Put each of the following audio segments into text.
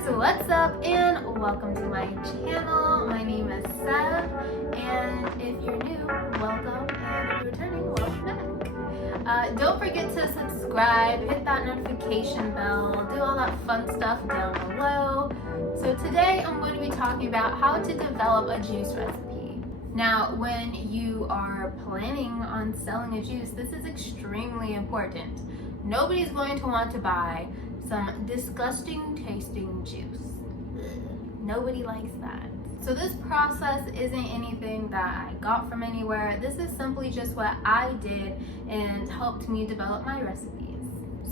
guys, what's up and welcome to my channel. My name is Sev, and if you're new, welcome, and if you're returning, welcome back. Don't forget to subscribe, hit that notification bell, do all that fun stuff down below. So today I'm going to be talking about how to develop a juice recipe. Now, when you are planning on selling a juice, this is extremely important. Nobody's going to want to buy some disgusting tasting juice. Nobody likes that. So this process isn't anything that I got from anywhere. This is simply just what I did and helped me develop my recipes.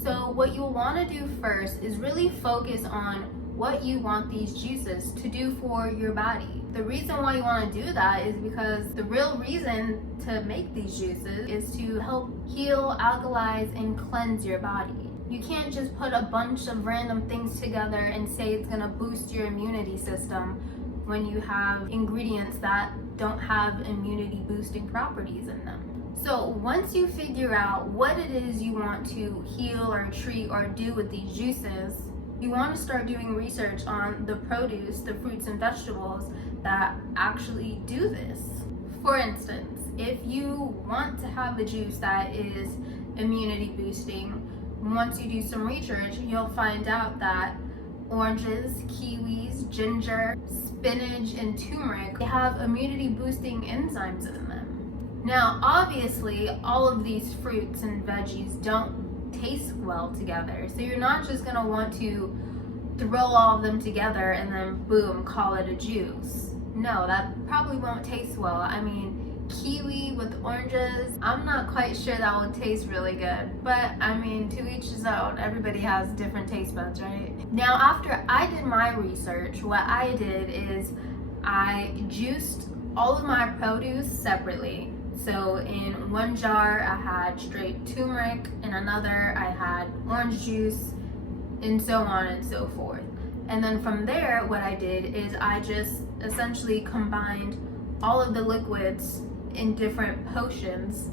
So what you'll want to do first is really focus on what you want these juices to do for your body. The reason why you want to do that is because the real reason to make these juices is to help heal, alkalize, and cleanse your body. You can't just put a bunch of random things together and say it's gonna boost your immunity system when you have ingredients that don't have immunity boosting properties in them. So once you figure out what it is you want to heal or treat or do with these juices, you want to start doing research on the produce, the fruits and vegetables that actually do this. For instance, if you want to have a juice that is immunity boosting, once you do some research, you'll find out that oranges, kiwis, ginger, spinach, and turmeric, they have immunity boosting enzymes in them. Now, obviously, all of these fruits and veggies don't taste well together, so you're not just gonna want to throw all of them together and then boom, call it a juice. No, that probably won't taste well. I mean, kiwi with oranges, I'm not quite sure that would taste really good, but I mean, to each his own. Everybody has different taste buds, right? Now, after I did my research, what I did is I juiced all of my produce separately. So in one jar I had straight turmeric, in another I had orange juice, and so on and so forth. And then from there, what I did is I just essentially combined all of the liquids in different potions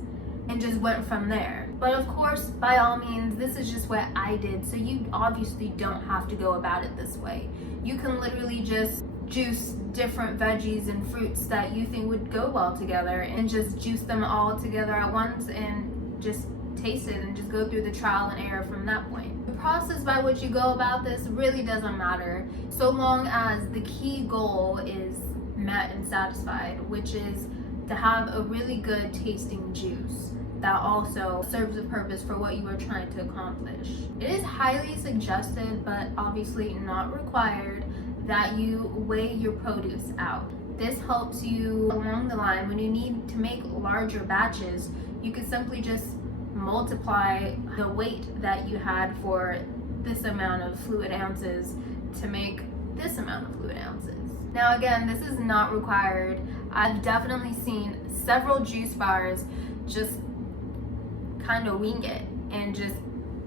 and just went from there. But of course, by all means, this is just what I did, so you obviously don't have to go about it this way. You can literally just juice different veggies and fruits that you think would go well together and just juice them all together at once and just taste it and just go through the trial and error from that point. The process by which you go about this really doesn't matter, so long as the key goal is met and satisfied, which is to have a really good tasting juice that also serves a purpose for what you are trying to accomplish. It is highly suggested, but obviously not required, that you weigh your produce out. This helps you along the line when you need to make larger batches. You could simply just multiply the weight that you had for this amount of fluid ounces to make this amount of fluid ounces. Now again, this is not required. I've definitely seen several juice bars just kind of wing it and just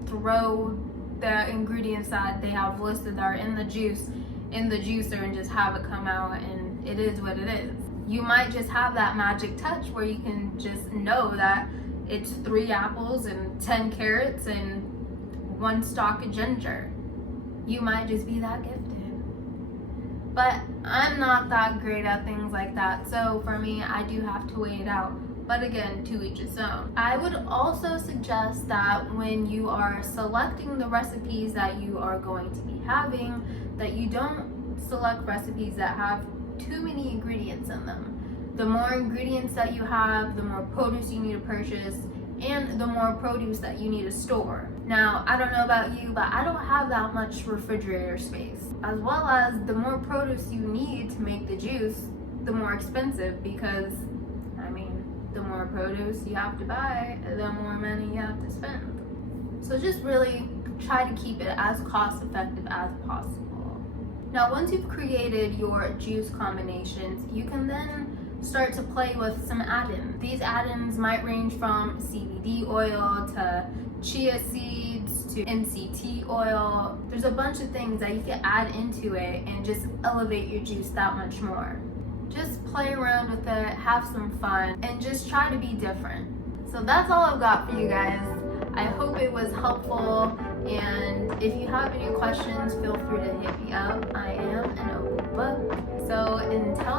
throw the ingredients that they have listed that are in the juice in the juicer and just have it come out, and it is what it is. You might just have that magic touch where you can just know that it's 3 apples and 10 carrots and 1 stalk of ginger. You might just be that gifted. But I'm not that great at things like that, so for me, I do have to weigh it out. But again, to each his own. I would also suggest that when you are selecting the recipes that you are going to be having, that you don't select recipes that have too many ingredients in them. The more ingredients that you have, the more produce you need to purchase, and the more produce that you need to store. Now, I don't know about you, but I don't have that much refrigerator space. As well as the more produce you need to make the juice, the more expensive, because, I mean, the more produce you have to buy, the more money you have to spend. So just really try to keep it as cost effective as possible. Now, once you've created your juice combinations, you can then start to play with some add-ins. These add-ins might range from CBD oil to chia seeds to MCT oil. There's a bunch of things that you can add into it and just elevate your juice that much more. Just play around with it, have some fun, and just try to be different. So that's all I've got for you guys. I hope it was helpful, And if you have any questions, feel free to hit me up. I am an open book. So until